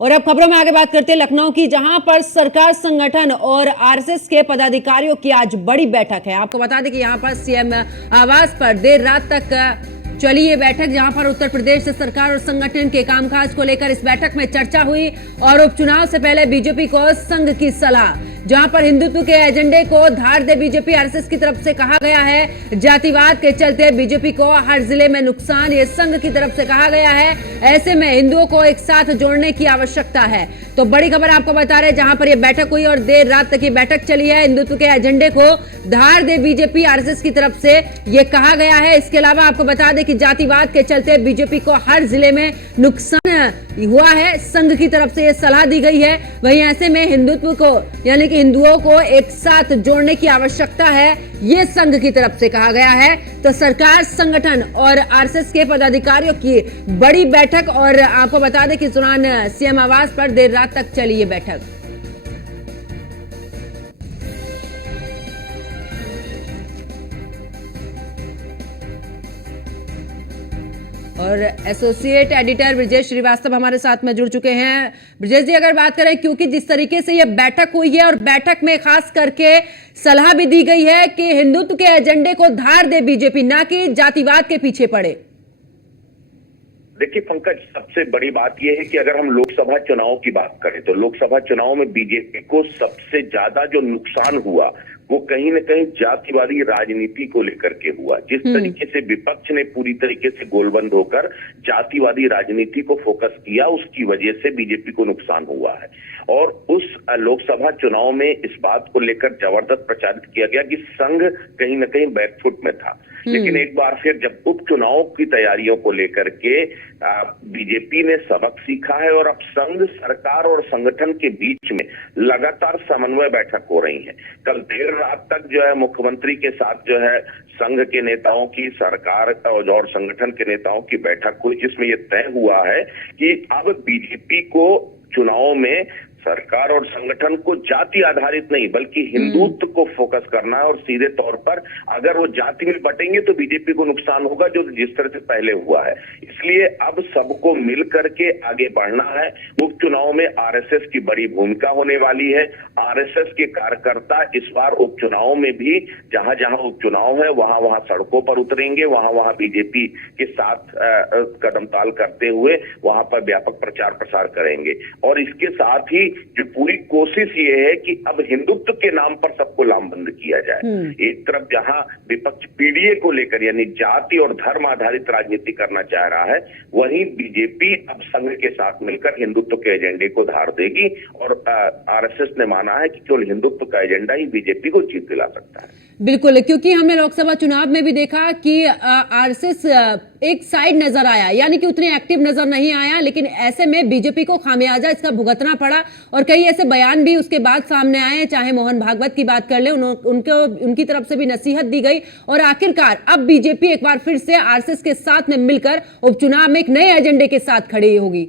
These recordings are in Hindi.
और अब खबरों में आगे बात करते हैं लखनऊ की, जहां पर सरकार, संगठन और आरएसएस के पदाधिकारियों की आज बड़ी बैठक है। आपको बता दें कि यहां पर सीएम आवास पर देर रात तक चली ये बैठक, जहां पर उत्तर प्रदेश से सरकार और संगठन के कामकाज को लेकर इस बैठक में चर्चा हुई और उपचुनाव से पहले बीजेपी को संघ की सलाह, जहां पर हिंदुत्व के एजेंडे को धार दे बीजेपी। आरएसएस की तरफ से कहा गया है जातिवाद के चलते बीजेपी को हर जिले में नुकसान, ये संघ की तरफ से कहा गया है। ऐसे में हिंदुओं को एक साथ जोड़ने की आवश्यकता है। तो बड़ी खबर आपको बता रहे, जहां पर यह बैठक हुई और देर रात तक ये बैठक चली है। हिंदुत्व के एजेंडे को धार दे बीजेपी, आरएसएस की तरफ से यह कहा गया है। इसके अलावा आपको बता दें कि जातिवाद के चलते बीजेपी को हर जिले में नुकसान हुआ है, संघ की तरफ से यह सलाह दी गई है। वहीं ऐसे में हिंदुत्व को यानी कि हिंदुओं को एक साथ जोड़ने की आवश्यकता है, यह संघ की तरफ से कहा गया है। तो सरकार, संगठन और आरएसएस के पदाधिकारियों की बड़ी बैठक, और आपको बता दें कि इस दौरान सीएम आवास पर देर रात तक चली ये बैठक। और एसोसिएट एडिटर ब्रजेश श्रीवास्तव हमारे साथ में जुड़ चुके हैं। ब्रजेश जी, अगर बात करें, क्योंकि जिस तरीके से यह बैठक हुई है और बैठक में खास करके सलाह भी दी गई है कि हिंदुत्व के एजेंडे को धार दे बीजेपी, ना कि जातिवाद के पीछे पड़े। देखिए पंकज, सबसे बड़ी बात यह है कि अगर हम लोकसभा चुनाव की बात करें तो लोकसभा चुनाव में बीजेपी को सबसे ज्यादा जो नुकसान हुआ वो कहीं न कहीं जातिवादी राजनीति को लेकर के हुआ। जिस तरीके से विपक्ष ने पूरी तरीके से गोलबंद होकर जातिवादी राजनीति को फोकस किया, उसकी वजह से बीजेपी को नुकसान हुआ है। और उस लोकसभा चुनाव में इस बात को लेकर जबरदस्त प्रचारित किया गया कि संघ कहीं न कहीं बैकफुट में था। लेकिन एक बार फिर जब उपचुनाव की तैयारियों को लेकर के बीजेपी ने सबक सीखा है और अब संघ, सरकार और संगठन के बीच में लगातार समन्वय बैठक हो रही है। कल देर रात तक जो है मुख्यमंत्री के साथ जो है संघ के नेताओं की, सरकार और संगठन के नेताओं की बैठक हुई, जिसमें यह तय हुआ है कि अब बीजेपी को चुनाव में सरकार और संगठन को जाति आधारित नहीं बल्कि हिंदुत्व को फोकस करना है। और सीधे तौर पर अगर वो जाति में बटेंगे तो बीजेपी को नुकसान होगा, जो जिस तरह से पहले हुआ है। इसलिए अब सबको मिल करके आगे बढ़ना है। उपचुनाव में आरएसएस की बड़ी भूमिका होने वाली है। आरएसएस के कार्यकर्ता इस बार उपचुनाव में भी जहां जहां उपचुनाव है वहां वहां सड़कों पर उतरेंगे, वहां वहां बीजेपी के साथ कदम ताल करते हुए वहां पर व्यापक प्रचार प्रसार करेंगे। और इसके साथ ही जो पूरी कोशिश ये है कि अब हिंदुत्व के नाम पर सबको लामबंद किया जाए। एक तरफ जहां विपक्ष पीडीए को लेकर यानी जाति और धर्म आधारित राजनीति करना चाह रहा है, वहीं बीजेपी अब संघ के साथ मिलकर हिंदुत्व के एजेंडे को धार देगी। और आरएसएस ने माना है कि केवल हिंदुत्व का एजेंडा ही बीजेपी को जीत दिला सकता है। बिल्कुल, क्योंकि हमने लोकसभा चुनाव में भी देखा कि आरएसएस एक साइड नजर आया, यानी कि उतने एक्टिव नजर नहीं आया। लेकिन ऐसे में बीजेपी को खामियाजा इसका भुगतना पड़ा और कई ऐसे बयान भी उसके बाद सामने आए, चाहे मोहन भागवत की बात कर ले, उनकी तरफ से भी नसीहत दी गई। और आखिरकार अब बीजेपी एक बार फिर से आरएसएस के साथ में मिलकर उपचुनाव में एक नए एजेंडे के साथ खड़ी होगी।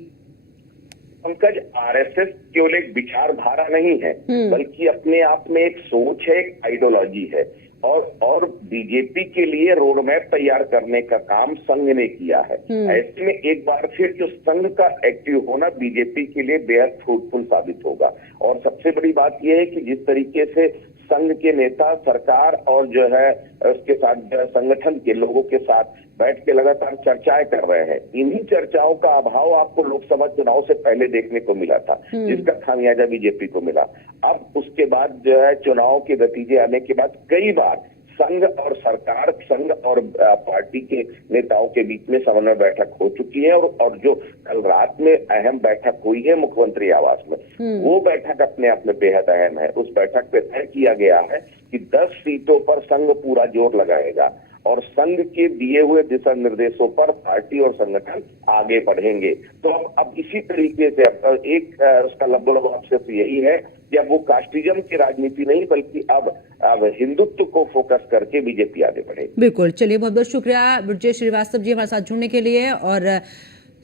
पंकज, आरएसएस केवल एक विचारधारा नहीं है बल्कि अपने आप में एक सोच है, एक आइडियोलॉजी है। और बीजेपी के लिए रोड मैप तैयार करने का काम संघ ने किया है। ऐसे में एक बार फिर जो संघ का एक्टिव होना बीजेपी के लिए बेहद फ्रूटफुल साबित होगा। और सबसे बड़ी बात यह है कि जिस तरीके से संघ के नेता सरकार और जो है उसके साथ जो है संगठन के लोगों के साथ बैठ के लगातार चर्चाएं कर रहे हैं, इन्हीं चर्चाओं का अभाव आपको लोकसभा चुनाव से पहले देखने को मिला था, जिसका खामियाजा बीजेपी को मिला। अब उसके बाद जो है चुनाव के नतीजे आने के बाद कई बार संघ और सरकार, संघ और पार्टी के नेताओं के बीच में समन्वय बैठक हो चुकी है। और जो कल रात में अहम बैठक हुई है मुख्यमंत्री आवास में, वो बैठक अपने आप में बेहद अहम है। उस बैठक पे तय किया गया है कि 10 सीटों पर संघ पूरा जोर लगाएगा और संघ के दिए हुए दिशा निर्देशों पर पार्टी और संगठन आगे बढ़ेंगे। तो अब इसी तरीके से एक उसका लबोलबाब सिर्फ यही है कि अब वो कास्टिज्म की राजनीति नहीं बल्कि अब हिंदुत्व को फोकस करके बीजेपी आगे बढ़ेगी। बिल्कुल, चलिए बहुत बहुत शुक्रिया ब्रजेश श्रीवास्तव जी हमारे साथ जुड़ने के लिए। और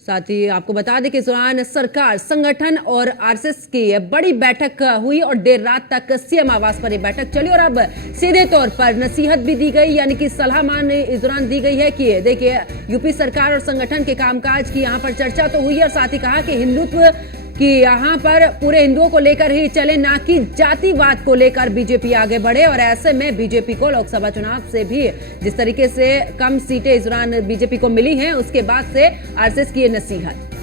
साथ ही आपको बता दें कि इस दौरान सरकार, संगठन और आरएसएस की बड़ी बैठक हुई और देर रात तक सीएम आवास पर यह बैठक चली। और अब सीधे तौर पर नसीहत भी दी गई, यानी कि सलाह मान इस दौरान दी गई है कि देखिए यूपी सरकार और संगठन के कामकाज की यहाँ पर चर्चा तो हुई है और साथ ही कहा कि हिंदुत्व कि यहाँ पर पूरे हिंदुओं को लेकर ही चले, ना कि जातिवाद को लेकर बीजेपी आगे बढ़े। और ऐसे में बीजेपी को लोकसभा चुनाव से भी जिस तरीके से कम सीटें इस दौरान बीजेपी को मिली हैं, उसके बाद से आरएसएस की ये नसीहत।